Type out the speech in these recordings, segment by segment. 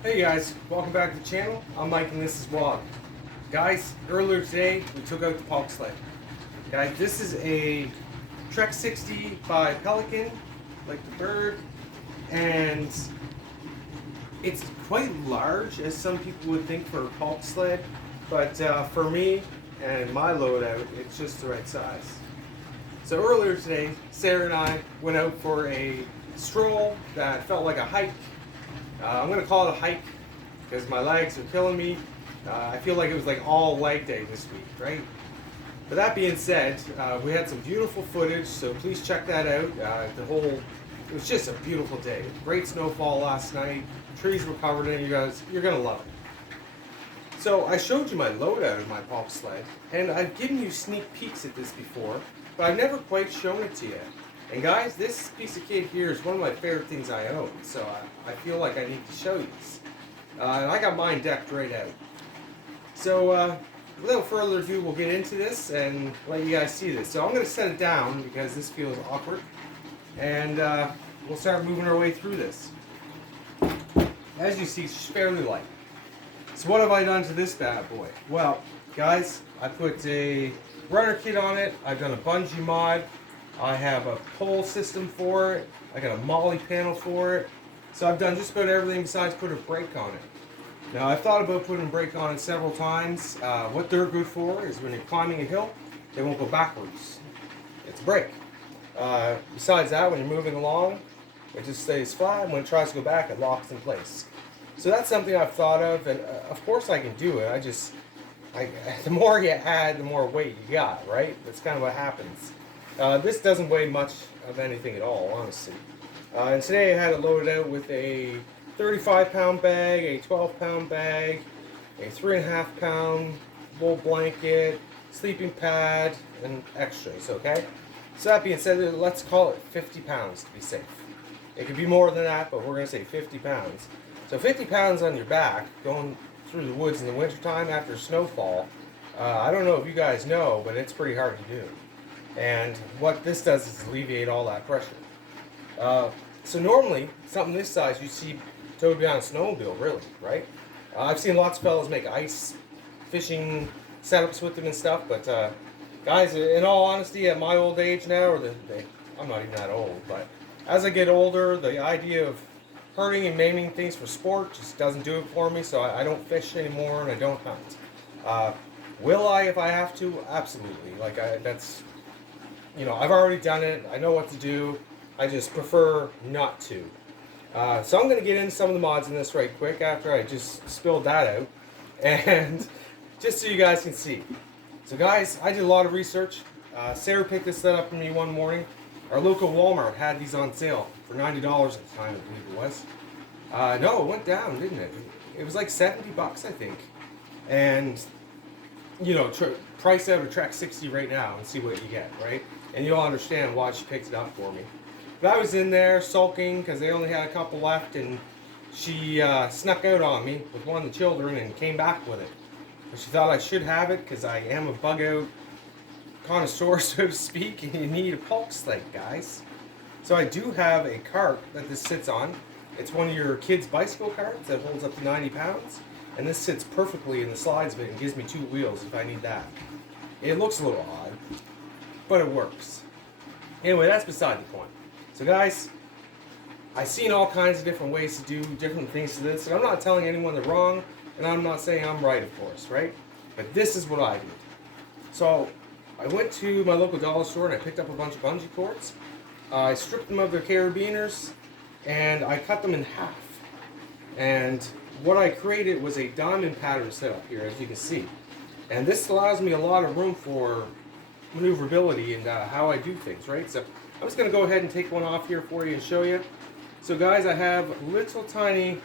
Hey guys, welcome back to the channel. I'm Mike and this is Vlog. Guys, earlier today we took out the pulk sled. Guys, this is a Trek 60 by Pelican, like the bird, and it's quite large as some people would think for a pulk sled, but for me and my loadout, it's just the right size. So earlier today, Sarah and I went out for a stroll that felt like a hike. I'm going to call it a hike because my legs are killing me. I feel like it was like all leg day this week, right? But that being said, we had some beautiful footage, so please check that out. It was just a beautiful day. Great snowfall last night. Trees were covered in it. You guys, you're going to love it. So I showed you my loadout of my pulk sled, and I've given you sneak peeks at this before, but I've never quite shown it to you. And guys, this piece of kit here is one of my favorite things I own, so I feel like I need to show you this. And I got mine decked right out. So without further ado, we'll get into this and let you guys see this. So I'm going to set it down because this feels awkward, and we'll start moving our way through this. As you see, it's fairly light. So what have I done to this bad boy? Well, guys, I put a runner kit on it. I've done a bungee mod. I have a pole system for it. I got a molly panel for it. So I've done just about everything besides put a brake on it. Now I've thought about putting a brake on it several times. What they're good for is when you're climbing a hill, they won't go backwards. It's a brake. Besides that, when you're moving along, it just stays flat, and when it tries to go back, it locks in place. So that's something I've thought of, and of course I can do it. The more you add, the more weight you got, right? That's kind of what happens. This doesn't weigh much of anything at all, honestly. And today I had it loaded out with a 35-pound bag, a 12-pound bag, a 3.5-pound wool blanket, sleeping pad, and extras, okay? So that being said, let's call it 50 pounds to be safe. It could be more than that, but we're going to say 50 pounds. So 50 pounds on your back, going through the woods in the wintertime after snowfall, I don't know if you guys know, but it's pretty hard to do. And what this does is alleviate all that pressure. So normally, something this size you see towed down a snowmobile, really, right? I've seen lots of fellas make ice fishing setups with them and stuff, but guys, in all honesty, at my old age now, I'm not even that old, but as I get older, the idea of hurting and maiming things for sport just doesn't do it for me, so I don't fish anymore and I don't hunt. Will I if I have to? Absolutely. I've already done it. I know what to do. I just prefer not to. So I'm going to get into some of the mods in this right quick after I just spilled that out. And just so you guys can see. So guys, I did a lot of research. Sarah picked this set up for me one morning. Our local Walmart had these on sale for $90 at the time, I believe it was. No, it went down, didn't it? It was like 70 bucks, I think. And, price out a Trek 60 right now and see what you get, right? And you'll understand why she picked it up for me. But I was in there sulking because they only had a couple left, and she snuck out on me with one of the children and came back with it. But she thought I should have it because I am a bug out connoisseur, so to speak, and you need a pulk sled, guys. So I do have a cart that this sits on. It's one of your kids' bicycle carts that holds up to 90 pounds. And this sits perfectly in the slides of it and gives me 2 wheels if I need that. It looks a little odd, but it works. Anyway, that's beside the point. So guys, I've seen all kinds of different ways to do different things to this, and I'm not telling anyone they're wrong, and I'm not saying I'm right, of course, right? But this is what I did. So I went to my local dollar store and I picked up a bunch of bungee cords. I stripped them of their carabiners, and I cut them in half. And what I created was a diamond pattern setup here, as you can see. And this allows me a lot of room for maneuverability and how I do things, right? So I'm just going to go ahead and take one off here for you and show you. So guys, I have little tiny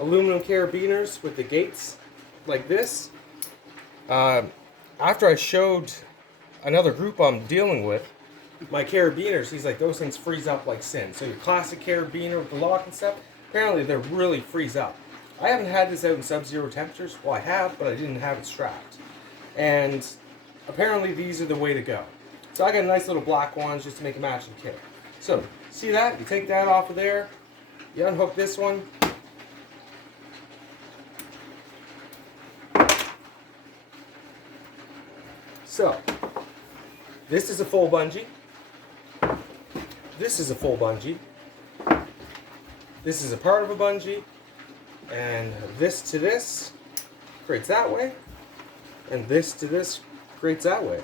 aluminum carabiners with the gates like this. After I showed another group I'm dealing with my carabiners, he's like, those things freeze up like sin. So your classic carabiner with the lock and stuff, apparently they really freeze up. I haven't had this out in sub-zero temperatures. Well, I have, but I didn't have it strapped. And apparently these are the way to go. So I got a nice little black ones just to make a matching kit. So, see that? You take that off of there, you unhook this one, So, this is a full bungee. This is a full bungee. This is a part of a bungee. And this to this creates that way. And this to this creates that way.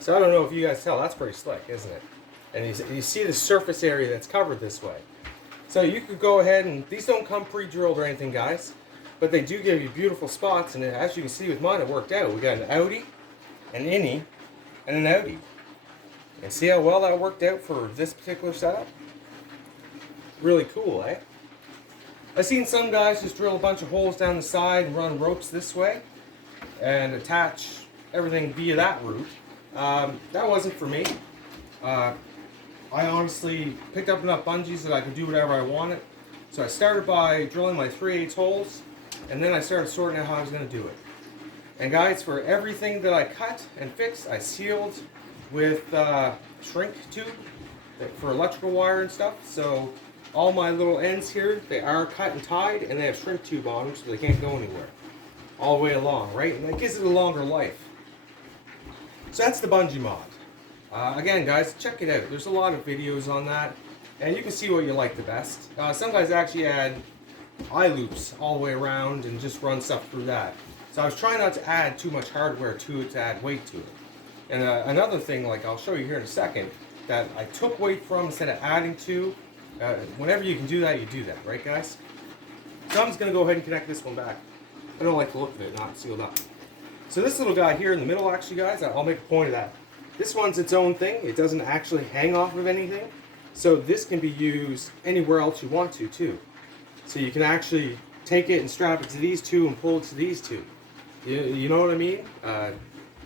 So I don't know if you guys tell, that's pretty slick, isn't it? And you see the surface area that's covered this way. So you could go ahead and, these don't come pre-drilled or anything, guys, but they do give you beautiful spots, and as you can see with mine, it worked out. We got an outie, an innie, and an outie. And see how well that worked out for this particular setup? Really cool, eh? I've seen some guys just drill a bunch of holes down the side and run ropes this way and attach everything via that route. That wasn't for me. I honestly picked up enough bungees that I could do whatever I wanted. So I started by drilling my 3/8 holes, and then I started sorting out how I was going to do it. And guys, for everything that I cut and fixed, I sealed with shrink tube for electrical wire and stuff. So all my little ends here, they are cut and tied, and they have shrink tube on them so they can't go anywhere all the way along, right? And that gives it a longer life. So that's the bungee mod. Again, guys, check it out. There's a lot of videos on that, and you can see what you like the best. Some guys actually add eye loops all the way around and just run stuff through that. So I was trying not to add too much hardware to it to add weight to it. And another thing, like I'll show you here in a second, that I took weight from instead of adding to. Whenever you can do that, you do that, right, guys? So I'm just going to go ahead and connect this one back. I don't like the look of it not sealed up. So this little guy here in the middle, actually, guys, I'll make a point of that. This one's its own thing. It doesn't actually hang off of anything. So this can be used anywhere else you want to, too. So you can actually take it and strap it to these two and pull it to these two. You know what I mean?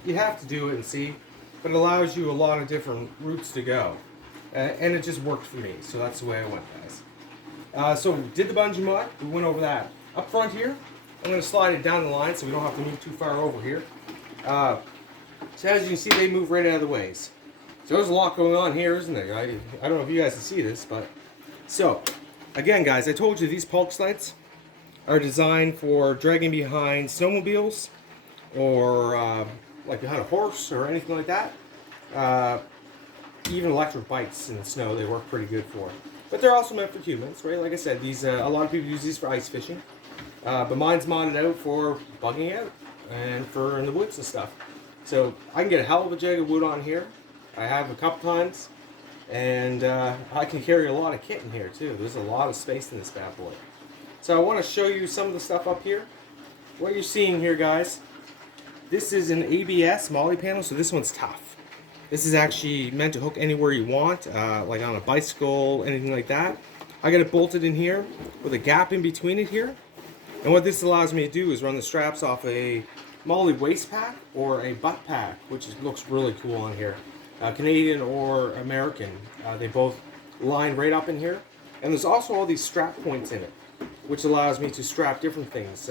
You have to do it and see, but it allows you a lot of different routes to go. And it just worked for me, so that's the way I went, guys. So we did the bungee mod. We went over that. Up front here, I'm going to slide it down the line so we don't have to move too far over here. So as you can see, they move right out of the ways. So there's a lot going on here, isn't there? I don't know if you guys can see this, but... So, again, guys, I told you these pulk sleds are designed for dragging behind snowmobiles or like behind a horse or anything like that. Even electric bikes in the snow, they work pretty good for. But they're also meant for humans, right? Like I said, these a lot of people use these for ice fishing. But mine's modded out for bugging out and for in the woods and stuff. So I can get a hell of a jag of wood on here. I have a couple times. And I can carry a lot of kit in here too. There's a lot of space in this bad boy. So I want to show you some of the stuff up here. What you're seeing here, guys, this is an ABS MOLLE panel, so this one's tough. This is actually meant to hook anywhere you want, like on a bicycle, anything like that. I got it bolted in here with a gap in between it here. And what this allows me to do is run the straps off a MOLLE waist pack or a butt pack, which looks really cool on here. Canadian or American, they both line right up in here. And there's also all these strap points in it, which allows me to strap different things.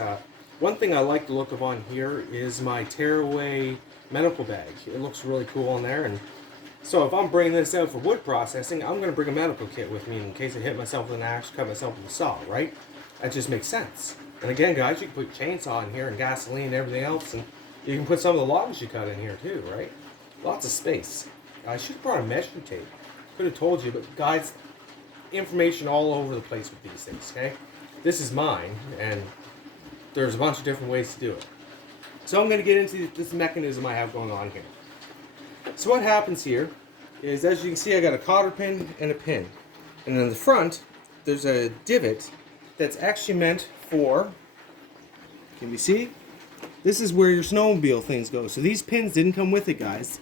One thing I like the look of on here is my tearaway medical bag. It looks really cool on there. And so if I'm bringing this out for wood processing, I'm going to bring a medical kit with me in case I hit myself with an axe, cut myself with a saw, right? That just makes sense. And again, guys, you can put chainsaw in here and gasoline and everything else, and you can put some of the logs you cut in here too, right? Lots of space. I should have brought a measuring tape. Could have told you, but guys, information all over the place with these things, okay? This is mine, and there's a bunch of different ways to do it. So I'm going to get into this mechanism I have going on here. So what happens here is, as you can see, I got a cotter pin and a pin. And in the front, there's a divot that's actually meant for, can we see? This is where your snowmobile things go. So these pins didn't come with it, guys.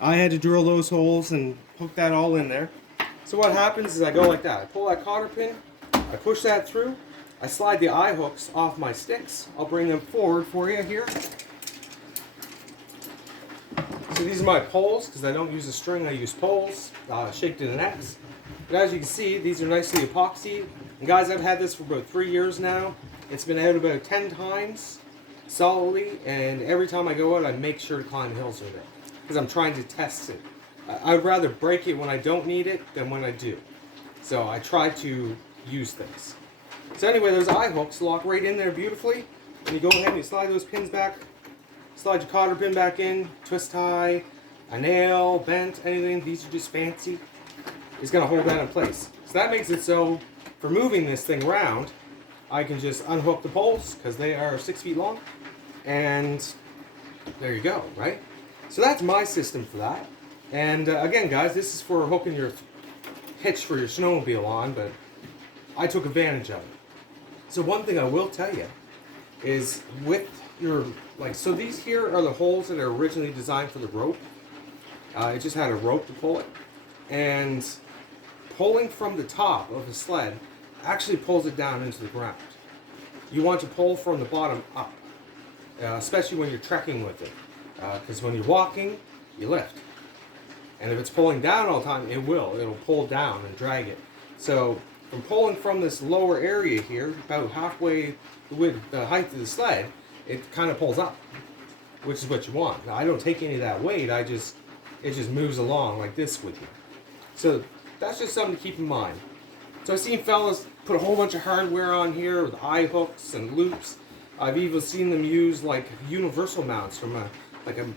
I had to drill those holes and hook that all in there. So what happens is I go like that. I pull that cotter pin, I push that through, I slide the eye hooks off my sticks. I'll bring them forward for you here. So these are my poles, because I don't use a string, I use poles, shaped in an X. But as you can see, these are nicely epoxied. And guys, I've had this for about 3 years now. It's been out about 10 times solidly, and every time I go out, I make sure to climb hills with it, because I'm trying to test it. I'd rather break it when I don't need it than when I do. So I try to use things. So anyway, those eye hooks lock right in there beautifully, and you go ahead and you slide those pins back slide your cotter pin back in, twist tie, a nail, bent, anything, these are just fancy, is going to hold that in place. So that makes it so for moving this thing around, I can just unhook the poles because they are 6 feet long, and there you go, right? So that's my system for that. And again, guys, this is for hooking your hitch for your snowmobile on, but I took advantage of it. So one thing I will tell you is with your, so these here are the holes that are originally designed for the rope. It just had a rope to pull it, and pulling from the top of the sled actually pulls it down into the ground. You want to pull from the bottom up, especially when you're trekking with it, because when you're walking, you lift. And if it's pulling down all the time, it'll pull down and drag it. So from pulling from this lower area here, about halfway the height of the sled, it kind of pulls up, which is what you want. Now, I don't take any of that weight, it just moves along like this with you. So that's just something to keep in mind. So I've seen fellas put a whole bunch of hardware on here with eye hooks and loops. I've even seen them use like universal mounts from a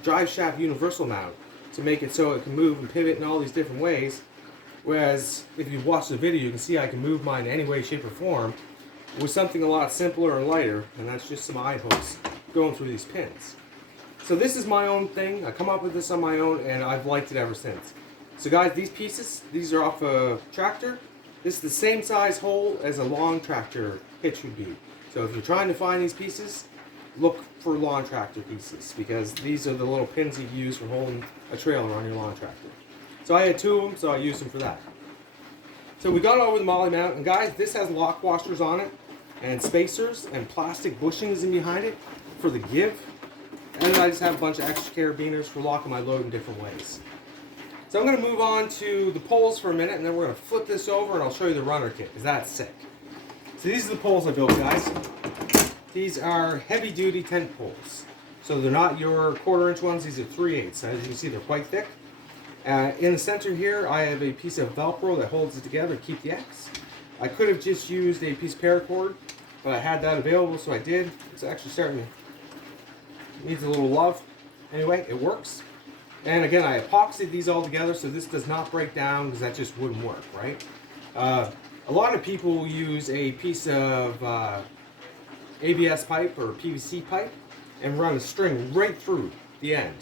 drive shaft universal mount to make it so it can move and pivot in all these different ways. Whereas if you watch the video, you can see I can move mine in any way, shape, or form with something a lot simpler and lighter, and that's just some eye hooks going through these pins. So this is my own thing. I come up with this on my own, and I've liked it ever since. So guys, these pieces, these are off a tractor. This is the same size hole as a long tractor hitch would be. So if you're trying to find these pieces, look for lawn tractor pieces, because these are the little pins you use for holding a trailer on your lawn tractor. So I had 2 of them, so I used them for that. So we got over the molly mount, and guys, this has lock washers on it, and spacers, and plastic bushings in behind it for the give. And then I just have a bunch of extra carabiners for locking my load in different ways. So I'm going to move on to the poles for a minute, and then we're going to flip this over and I'll show you the runner kit, because that's sick. So these are the poles I built, guys. These are heavy duty tent poles. So they're not your 1/4 inch ones, these are 3/8. As you can see, they're quite thick. In the center here, I have a piece of Velcro that holds it together to keep the X. I could have just used a piece of paracord, but I had that available, so I did. It's actually starting to needs a little love. Anyway, it works. And again, I epoxied these all together, so this does not break down, because that just wouldn't work, right? A lot of people will use a piece of ABS pipe or PVC pipe and run a string right through the end.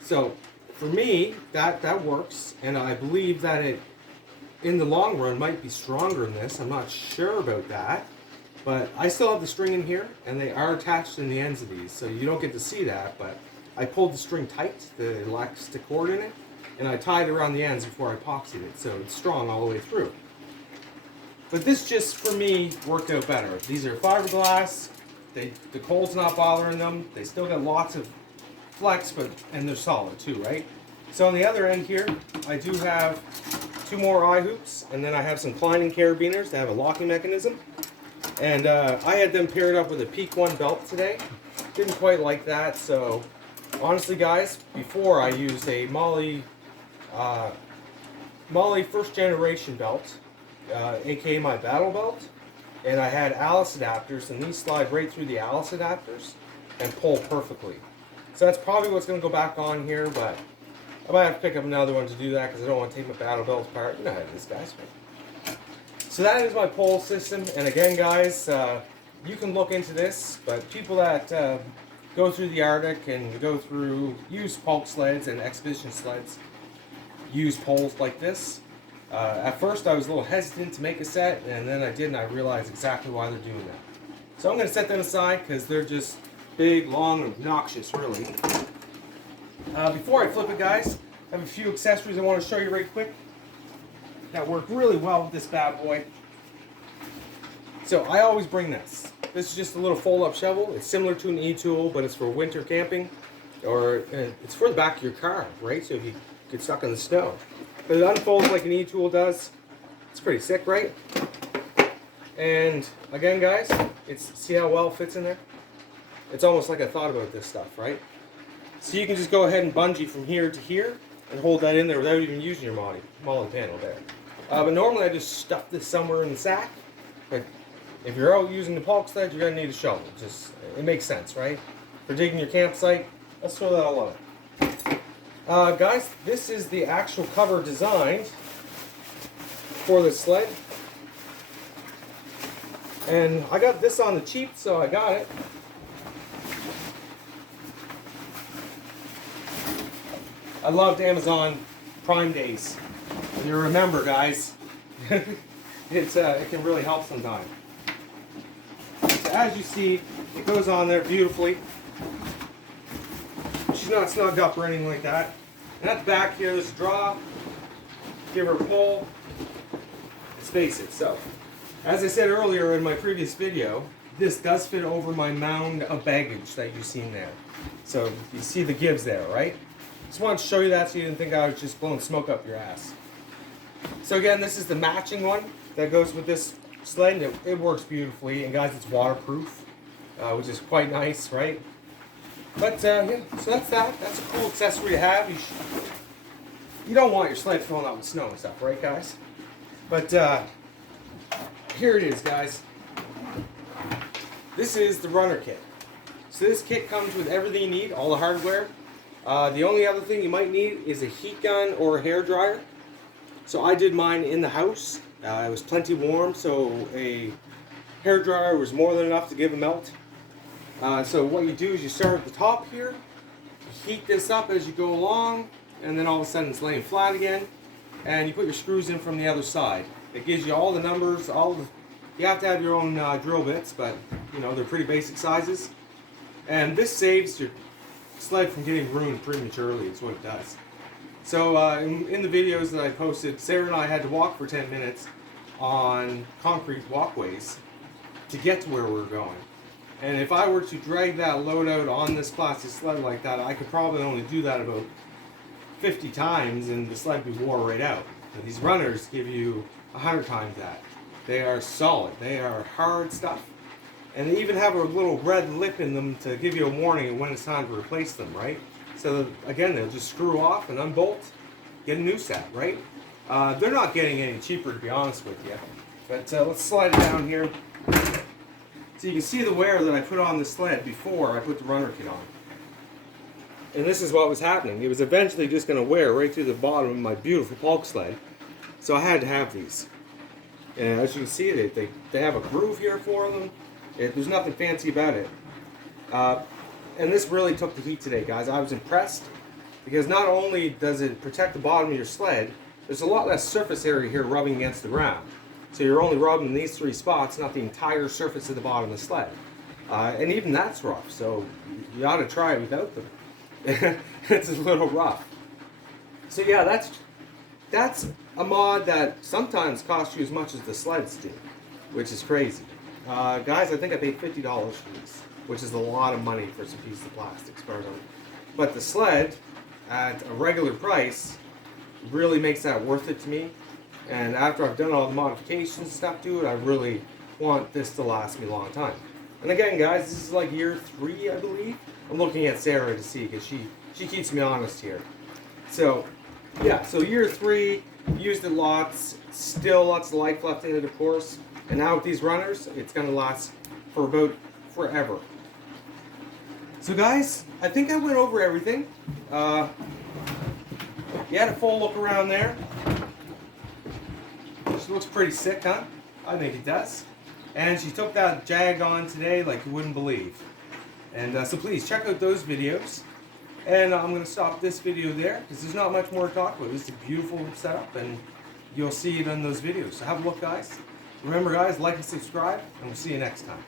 So for me, that works, and I believe that it, in the long run, might be stronger than this. I'm not sure about that, but I still have the string in here, and they are attached in the ends of these, so you don't get to see that, but I pulled the string tight, the elastic cord in it, and I tied it around the ends before I epoxied it, so it's strong all the way through. But this just, for me, worked out better. These are fiberglass, the cold's not bothering them, they still got lots of flex, and they're solid too, right? So on the other end here, I do have 2 more eye hoops, and then I have some climbing carabiners that have a locking mechanism. And I had them paired up with a Peak 1 belt today. Didn't quite like that, so honestly, guys, before I used a Molly first generation belt, aka my battle belt, and I had Alice adapters, and these slide right through the Alice adapters and pull perfectly. So that's probably what's going to go back on here, but I might have to pick up another one to do that, because I don't want to take my battle belt apart. You know how it is, guys. So that is my pole system, and again, guys, you can look into this, but people that go through the Arctic and use pulk sleds and expedition sleds use poles like this. At first I was a little hesitant to make a set, and then I did, and I realized exactly why they're doing that. So I'm going to set them aside, because they're just big, long, and obnoxious, really. Before I flip it, guys, I have a few accessories I want to show you right quick that work really well with this bad boy. So I always bring this. This is just a little fold-up shovel. It's similar to an e-tool, but it's for winter camping, or it's for the back of your car, right? So if you get stuck in the snow. But it unfolds like an e-tool does. It's pretty sick, right? And again, guys, see how well it fits in there? It's almost like I thought about this stuff, right? So you can just go ahead and bungee from here to here and hold that in there without even using your molly panel there. But normally I just stuff this somewhere in the sack. But if you're out using the pulk sled, you're going to need a shovel. It makes sense, right? For digging your campsite, let's throw that all on it. Guys, this is the actual cover designed for the sled. And I got this on the cheap, so I got it. I loved Amazon Prime Days. And you remember, guys, it can really help sometimes. So as you see, it goes on there beautifully. She's not snugged up or anything like that. And at the back here, there's a draw. Give her a pull. Space it. So, as I said earlier in my previous video, this does fit over my mound of baggage that you've seen there. So you see the gives there, right? Just wanted to show you that so you didn't think I was just blowing smoke up your ass. So again, this is the matching one that goes with this sled. It works beautifully, and guys, it's waterproof, which is quite nice, right? But yeah, so that's that. That's a cool accessory to have. You don't want your sled filling up with snow and stuff, right, guys? But here it is, guys. This is the runner kit. So this kit comes with everything you need, all the hardware. The only other thing you might need is a heat gun or a hair dryer. So I did mine in the house. It was plenty warm, so a hair dryer was more than enough to give a melt. So what you do is you start at the top here, you heat this up as you go along, and then all of a sudden it's laying flat again, and you put your screws in from the other side. It gives you all the numbers, you have to have your own drill bits, but you know, they're pretty basic sizes. And this saves your sled from getting ruined prematurely, is what it does. So in the videos that I posted, Sarah and I had to walk for 10 minutes on concrete walkways to get to where we were going. And if I were to drag that load out on this plastic sled like that, I could probably only do that about 50 times and the sled would be wore right out. And these runners give you 100 times that. They are solid. They are hard stuff. And they even have a little red lip in them to give you a warning when it's time to replace them, right? So again, they'll just screw off and unbolt, get a new set, right? They're not getting any cheaper, to be honest with you. But let's slide it down here. So you can see the wear that I put on the sled before I put the runner kit on. And this is what was happening. It was eventually just going to wear right through the bottom of my beautiful pulk sled. So I had to have these. And as you can see, they have a groove here for them. There's nothing fancy about it. And this really took the heat today, guys. I was impressed because not only does it protect the bottom of your sled, there's a lot less surface area here rubbing against the ground. So you're only rubbing these 3 spots, not the entire surface of the bottom of the sled. And even that's rough, so you ought to try it without them. It's a little rough. So yeah, that's a mod that sometimes costs you as much as the sleds do, which is crazy. Guys, I think I paid $50 for these, which is a lot of money for some piece of plastic. But the sled, at a regular price, really makes that worth it to me. And after I've done all the modifications and stuff to it, I really want this to last me a long time. And again, guys, this is like year 3, I believe. I'm looking at Sarah to see, because she keeps me honest here. So, yeah, so year 3, used it lots, still lots of life left in it, of course. And now with these runners, it's going to last for about forever. So guys, I think I went over everything. You had a full look around there. She looks pretty sick, huh? I think it does. And she took that Jag on today like you wouldn't believe. And so please check out those videos. And I'm going to stop this video there because there's not much more to talk about. This is a beautiful setup and you'll see it in those videos. So have a look, guys. Remember, guys, like and subscribe, and we'll see you next time.